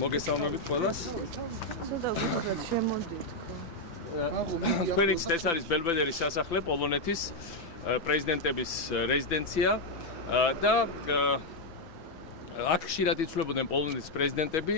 მოგესალმებით ყველას. ცოტა გითხრათ შემოდით ხო. თქვენი ეს არის ბელბედერის სასახლე, პოლონეთის პრეზიდენტების რეზიდენცია და აქ ხშირად იცვლებოდნენ პოლონეთის პრეზიდენტები,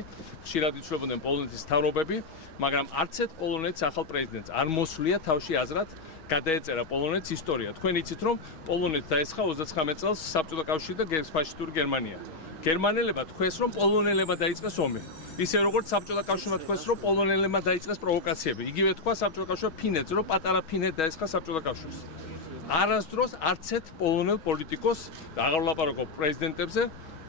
ხშირად იცვლებოდნენ პოლონეთის მთავრობები, მაგრამ არც ერთ პოლონეთის ახალ პრეზიდენტს არ მოსვლია თავში აზრად გადაეწერა პოლონეთის ისტორია. თქვენ იცით რომ პოლონეთს დაესხა 39 წელს საბჭოთა კავშირი და ფაშისტური გერმანია. გერმანელებმა თქვეს რომ პოლონელებმა დაიწყეს ომი. ისე როგორც საბჭოთა კავშირმა თქვეს რომ პოლონელებმა დაიწყეს პროვოკაციები. იგივე თქვა საბჭოთა კავშირმა ფინეთს რომ პატარა ფინეთი დაესხა საბჭოთა კავშირს. არასდროს არც ერთ პოლონელ პოლიტიკოს და აღარ ვლაპარაკობ პრეზიდენტებზე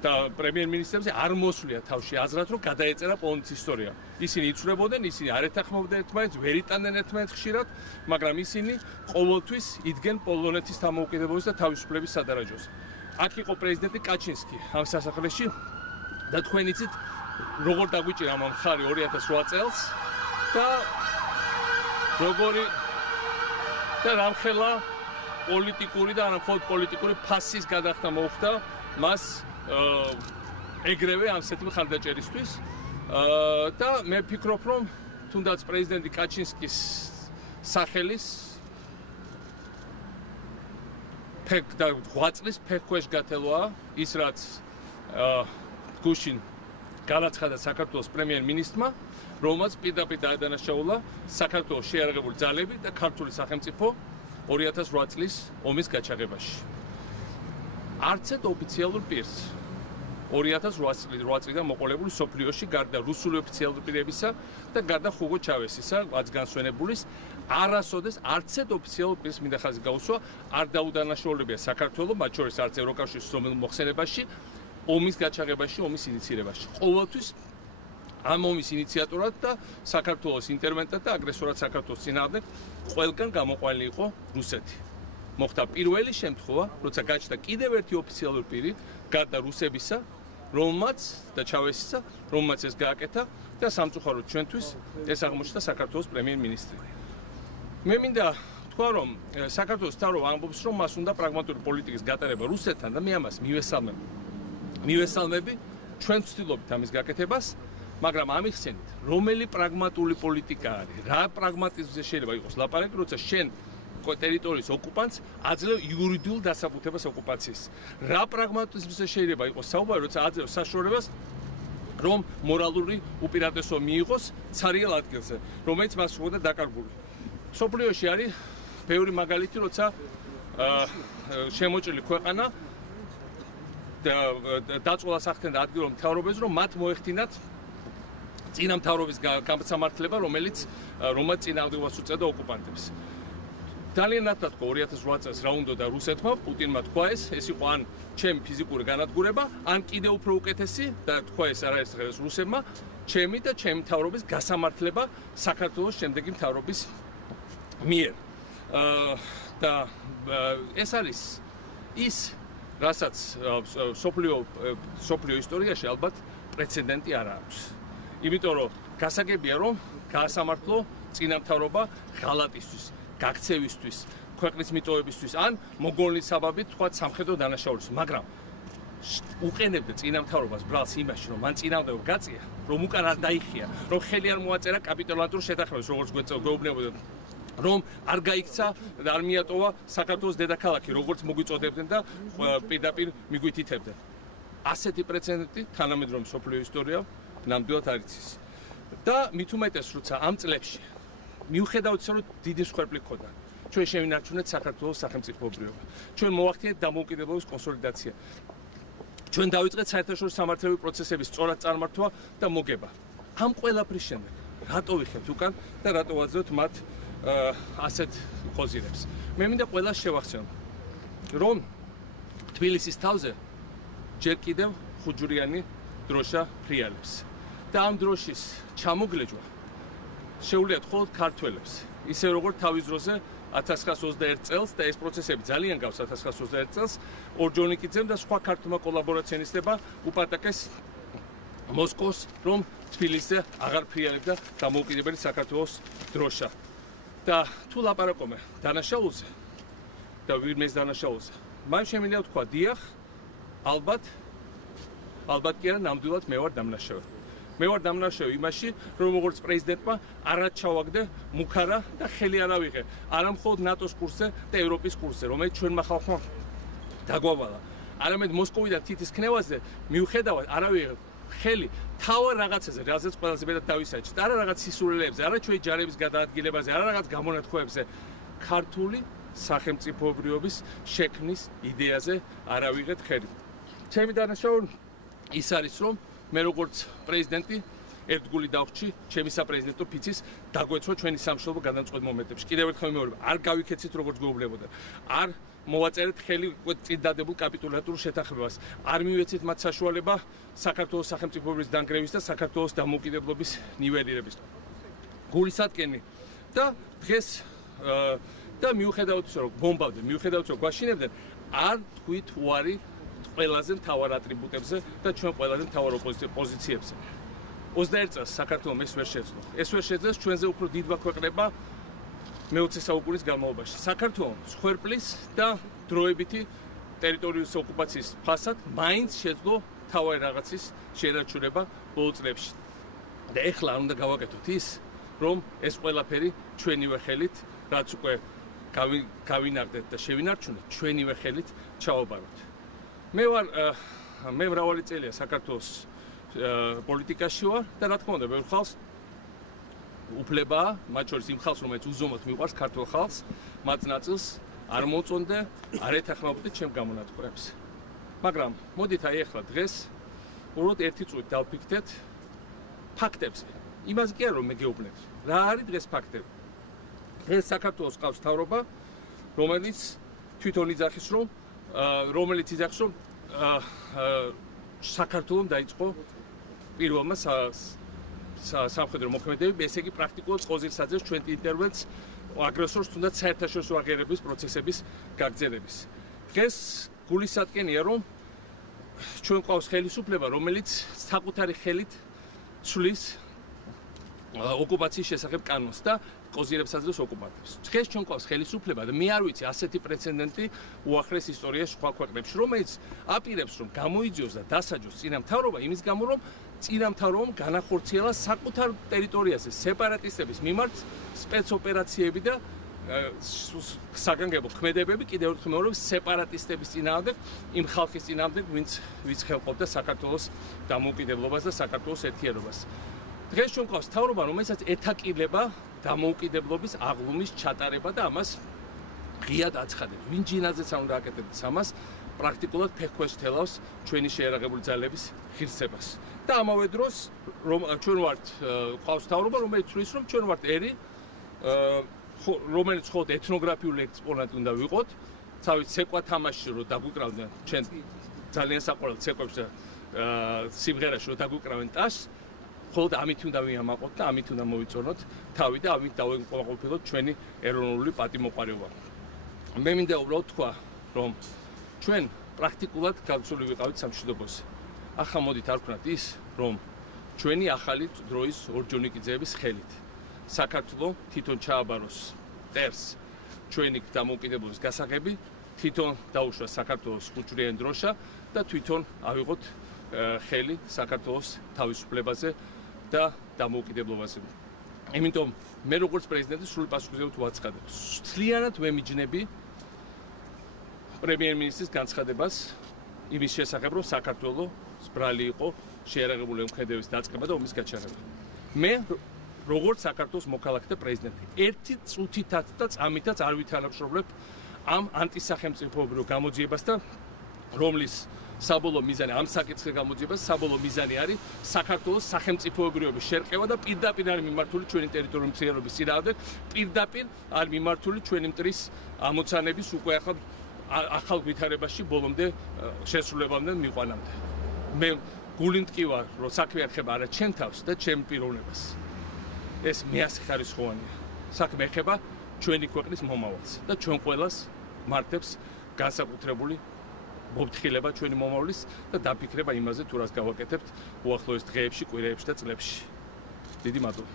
და პრემიერ-მინისტრებზე არ მოსვლია თავში აზრად რომ გადაეწერა პოლონეთის ისტორია. ისინი იცვლებოდნენ, ისინი არ ეთანხმებოდნენ ერთმანეთს, ვერ იტანდნენ ერთმანეთს ხშირად, მაგრამ ისინი ყოველთვის იდგნენ პოლონეთის დამოუკიდებლობის და თავისუფლების სადარაჯოს. აქ იყო პრეზიდენტი კაჩინსკი ამ სასახლეში და თქვენ იცით როგორ დაგვიჭირა ამ მხარი 2008 წელს და როგორი და რამხელა პოლიტიკური და არამხოლოდ პოლიტიკური ფასის გადახდა მოხდა მას ეგრევე ამ ასეთი მხარდაჭერისთვის და მე ვფიქრობ რომ თუნდაც პრეზიდენტი კაჩინსკის სახელის ფეხ და ღვაწლის ფეხქვეშ გათელვა ის რაც გუშინ განაცხადა საქართველოს პრემიერ-მინისტრმა რომელმაც პირდაპირ დაადანაშაულა საქართველოს შეიარაღებული ძალები და ქართული სახელმწიფო 2008 წლის ომის გაჩაღებაში. არც ერთ ოფიციალურ პირს 2008 წლიდან მოყოლებული სოფლიოში გარდა რუსული ოფიციალური პირებისა და გარდა ხუგო ჩავესისა, რაც განსვენებულის არასოდეს არც ერთ ოფიციალურ პირს მინდა ხაზი გაუსვა, არ დაუდანაშაულებია საქართველოს, მათ შორის არც ევროკავშირის მოხსენებაში, ომის გაჩაღებაში, ომის ინიციირებაში. ყოველთვის ამ ომის ინიციატორად და საქართველოს ინტერვენტად და აგრესორად საქართველოს წინააღმდეგ ყველგან გამოყვანილი იყო რუსეთი. მოხდა პირველი შემთხვევა, როცა გაჩნდა კიდევ ერთი ოფიციალური პირი, გარდა რუსებისა, რომელმაც და ჩავესისა, რომელმაც ეს გააკეთა და სამწუხაროდ ჩვენთვის ეს აღმოჩნდა საქართველოს პრემიერ-მინისტრი. მე მინდა თქვა, რომ საქართველოს მთავრობა ამბობს, რომ მას უნდა პრაგმატული პოლიტიკის გატარება რუსეთთან და მე ამას მივესალმები, ჩვენ ვცდილობთ ამის გაკეთებას, მაგრამ ამიხსენით, რომელი პრაგმატული პოლიტიკა არის, რა პრაგმატიზმზე შეიძლება იყოს ლაპარაკი, როცა შენ ტერიტორიის ოკუპანტს აძლევ იურიდიულ დასაბუთებას ოკუპაციის. რა პრაგმატიზმზე შეიძლება იყოს საუბარი, როცა აძლევ საშუალებას, რომ მორალური უპირატესობა მიიღოს ცარიელ ადგილზე, რომელიც მას უნდა დაკარგული. სოფლიოში არის ბევრი მაგალითი, როცა შემოჭრილი ქვეყანა დაწყვეტას ახდენდა ადგილობრივ მთავრობებს, რომ მათ მოეხდინათ წინა მთავრობის გამსამართლება, რომელიც წინააღმდეგობას უწევდა ოკუპანტებს. ძალიან ნათლად თქვა 2008 წელს რა უნდა რუსეთმა, პუტინმა თქვა ეს იყო ან ჩემი ფიზიკური განადგურება, ან კიდევ უფრო უკეთესი და თქვა ეს არის რუსებმა, ჩემი და ჩემი მთავრობის გასამართლება საქართველოს შემდეგი მთავრობის მიერ. და ეს არის ის, რასაც სოფლიო ისტორიაში ალბათ პრეცედენტი არ აქვს. იმიტომ რომ გასაგებია რომ გაასამართლო წინამთავრობა ღალატისთვის, გაქცევისთვის, ქვეყნის მიტოვებისთვის ან მოგონლის საბაბით თქვა სამხედრო დანაშაულს, მაგრამ უყენებდა წინამთავრობას ბრალს იმაში, რომ მან წინააღმდეგობა გაწია, რომ უკან არ დაიხია, რომ ხელი არ მოაწერა კაპიტულანტურ შეთანხმებას, როგორც გვეუბნებოდნენ, რომ არ გაიქცა და არ მიატოვა საქართველოს დედაქალაქი, როგორც მოგვიწოდებდნენ და პირდაპირ მიგვითითებდნენ. ასეთი პრეცედენტი თანამედროვე სოფლიო ისტორია ნამდვილად არ იცის. და მით უმეტეს, როცა ამ წლებში მიუხედავად ისე, რომ დიდი მსხვერპლი ჰქონდა, ჩვენ შევინარჩუნეთ საქართველოს სახელმწიფოებრიობა. ჩვენ მოვახდინეთ დამოუკიდებლობის კონსოლიდაცია. ჩვენ დავიწყეთ საერთაშორისო სამართლებრივი პროცესების სწორად წარმართვა და მოგება. ამ ყველაფრის შემდეგ, რატო ვიხებთ უკან და რატო ვაძლევთ მათ ასეთ ხოზირებს? მე მინდა ყველას შევახსენო, რომ თბილისის თავზე ჯერ კიდევ ხუჯურიანი დროშა ფრიალებს და ამ დროშის ჩამოგლეჯვა შეუძლიათ მხოლოდ ქართველებს. ისე როგორც თავის დროზე 1921 წელს და ეს პროცესები ძალიან გავს 1921 წელს ორჯონიკიძემ და სხვა ქართულმა კოლაბორაციონისტებმა უპატაკეს მოსკოვს, რომ თბილისზე აღარ ფრიალებდა დამოუკიდებელი საქართველოს დროშა. და თუ ლაპარაკობენ დანაშაულზე და ვირმეს დანაშაულზე, მან შემინდა თქვა, დიახ, ალბათ კი არა, ნამდვილად მე ვარ დამნაშავე. მე ვარ დამნაშავე იმაში, რომ როგორც პრეზიდენტმა არა ჩავაგდე მუქარა და ხელი არ ავიღე. არა მხოლოდ ნატოს კურსზე და ევროპის კურსზე, რომელიც ჩვენმა ხალხმა დაგვავალა. არამედ მოსკოვიდან თითის ქნევაზე მიუხედავად არ ავიღე ხელი თავარ რაღაცაზე, რაზეც ყველაზე მეტად დავისაჯეთ. არა რაღაც სისულელებზე, არა ჩვენი ჯარების გადაადგილებაზე, არა რაღაც გამონათქვებზე. ქართული სახელმწიფოებრიობის შექმნის იდეაზე არ ავიღეთ ხელი. ჩემი დანაშაული ის არის, რომ მე როგორც პრეზიდენტი ერთგული დავხრჩი ჩემი საპრეზიდენტო ფიცის დაგვეცვა ჩვენი სამშობლო გადამწყვეტ მომენტებში. კიდევ ერთხელ ვიმეორებ, არ გავიქეცით როგორც გვეუბნებოდა. არ მოვაწერეთ ხელი წინ დადებულ კაპიტულატურულ შეთანხმებას. არ მივეცეთ მათ საშუალება საქართველოს სახელმწიფოებრიობის დანგრევის და საქართველოს დამოუკიდებლობის ნიველირების. გულისადგენი და დღეს და მიუხედავად ისე რომ ბომბავდნენ, მიუხედავად რომ გვაშინებდნენ, არ თქვით უარი ყველაზე მთავარ ატრიბუტებზე და ჩვენ ყველაზე მთავარ პოზიციებზე. 21 წელს საქართველოს ეს ვერ შეძლო. ეს ვერ შეძლეს ჩვენზე უფრო დიდმა ქვეყნებმა მე-20 საუკუნის განმავლობაში. საქართველოს ხერპლის და დროებითი ტერიტორიის ოკუპაციის ფასად მაინც შეძლო თავარი რაღაცის შენარჩუნება ბოლო წლებში. და ეხლა არ უნდა გავაკეთოთ ის, რომ ეს ყველაფერი ჩვენივე ხელით, რაც უკვე გავინარდეთ და შევინარჩუნეთ, ჩვენივე ხელით ჩავაბაროთ. მე მრავალი წელია საქართველოს პოლიტიკაში ვარ და რა თქმა უნდა, ბევრ ხალხს უფლებაა, მათ შორის იმ ხალხს, რომელიც უზომოდ მიყვარს ქართულ ხალხს, მათ ნაწილს არ მოწონდე, არ ეთანხმებოდე ჩემ გამონათქვამებს. მაგრამ მოდით აი ახლა დღეს უბრალოდ ერთი წუთი დავფიქრდეთ ფაქტებზე. იმას კი არა რომ მე გეუბნები. რა არის დღეს ფაქტები? დღეს საქართველოს ყავს მთავრობა, რომელიც თვითონ იძახის, რომ საქართველოს დაიწყო პირველმა სამხედრო მოქმედებები, ესე იგი პრაქტიკულად ყოზილს აძლევს ჩვენ ინტერვენცს აგრესორს თუნდაც საერთაშორისო აღიარების პროცესების გაგრძელების. დღეს გულისადგენია, რომ ჩვენ ყავს ხელისუფლება, რომელიც საკუთარი ხელით ცვლის ოკუპაციის შესახებ კანონს და ყოზილებს აძლევს ოკუპანტებს. დღეს ჩვენ ყავს ხელისუფლება და მე არ ვიცი ასეთი პრეცედენტი უახლეს ისტორიაში სხვა ქვეყნებში, რომელიც აპირებს, რომ გამოიძიოს და დასაჯოს წინამთავრობა იმის გამო, რომ წინამთავრობამ განახორციელა საკუთარ ტერიტორიაზე სეპარატისტების მიმართ სპეცოპერაციები და საგანგებო ქმედებები, კიდევ ერთხელ მეორე სეპარატისტების წინააღმდეგ, იმ ხალხის წინააღმდეგ, ვინც ხელყოფდა საქართველოს დამოუკიდებლობას და საქართველოს ერთიანობას. დღეს ჩვენ ყავს მთავრობა, რომელსაც ეთაკილება დამოუკიდებლობის აღლუმის ჩატარება და ამას ღიად აცხადებს. ვინ ჯინაზეც არ უნდა აკეთებდეს ამას, პრაქტიკულად ფეხქვეშ თელავს ჩვენი შეერაღებული ძალების ღირსებას. და ამავე დროს ჩვენ ვართ ყავს მთავრობა, რომელიც თვლის, რომ ჩვენ ვართ ერი, რომელიც მხოლოდ ეთნოგრაფიული ექსპონატი უნდა ვიყოთ, თავის ცეკვა თამაში რომ დაგვიკრავდნენ ჩვენ ძალიან საყვარელ ცეკვებში და სიმღერაში რომ დაგვიკრავენ ტაშს, მხოლოდ ამით უნდა ვიამაყოთ და ამით უნდა მოვიწონოთ თავი და ამით დავაკმაყოფილოთ ჩვენი ეროვნული პატიმოყარეობა. მე მინდა უბრალოდ თქვა, რომ ჩვენ პრაქტიკულად გავცვლილი ვიყავით სამშვიდობოზე. ახლა მოდით არ ვქნათ ის, რომ ჩვენი ახალი დროის ორჯონიკიძეების ხელით საქართველოს თვითონ ჩააბაროს ტერს ჩვენი დამოუკიდებლობის გასაღები, თვითონ დაუშვა საქართველოს ხუჭრიანი დროშა და თვითონ ავიღოთ ხელი საქართველოს თავისუფლებაზე და დამოუკიდებლობაზე. იმიტომ მე როგორც პრეზიდენტი სრული პასუხისმგებლობით ვაცხადებ. მთლიანად ვემიჯნები პრემიერ-მინისტრის განცხადებას იმის შესახებ, რომ საქართველოს ბრალი იყო შეერაღებული ემხედების დაწყება და ომის გაჩაღება. მე როგორც საქართველოს მოქალაქე და პრეზიდენტი, ერთი წუთითაც და წამითაც არ ვითანამშრომლებ ამ ანტისახელმწიფოებრივ გამოძიებას და რომლის საბოლოო მიზანი ამ საკითხის გამოძიებას საბოლოო მიზანი არის საქართველოს სახელმწიფოებრიობის შერყევა და პირდაპირ არის მიმართული ჩვენი ტერიტორიული მთლიანობის წინააღმდეგ, პირდაპირ არის მიმართული ჩვენი მტრის ამოცანების უკვე ახალ ვითარებაში ბოლომდე შესრულებამდე მიყვანამდე. მე გულინტკი ვარ, რომ საქმე ეხება არა ჩემ თავს და ჩემ პიროვნებას. ეს მეასხარისხოვანია. საქმე ეხება ჩვენი ქვეყნის მომავალს და ჩვენ ყველას მართებს განსაკუთრებული მოფრთხილება ჩვენი მომავლის და დაფიქრება იმაზე, თუ რას გავაკეთებთ უახლოეს დღეებში, კვირაებში და წლებში. დიდი მადლობა.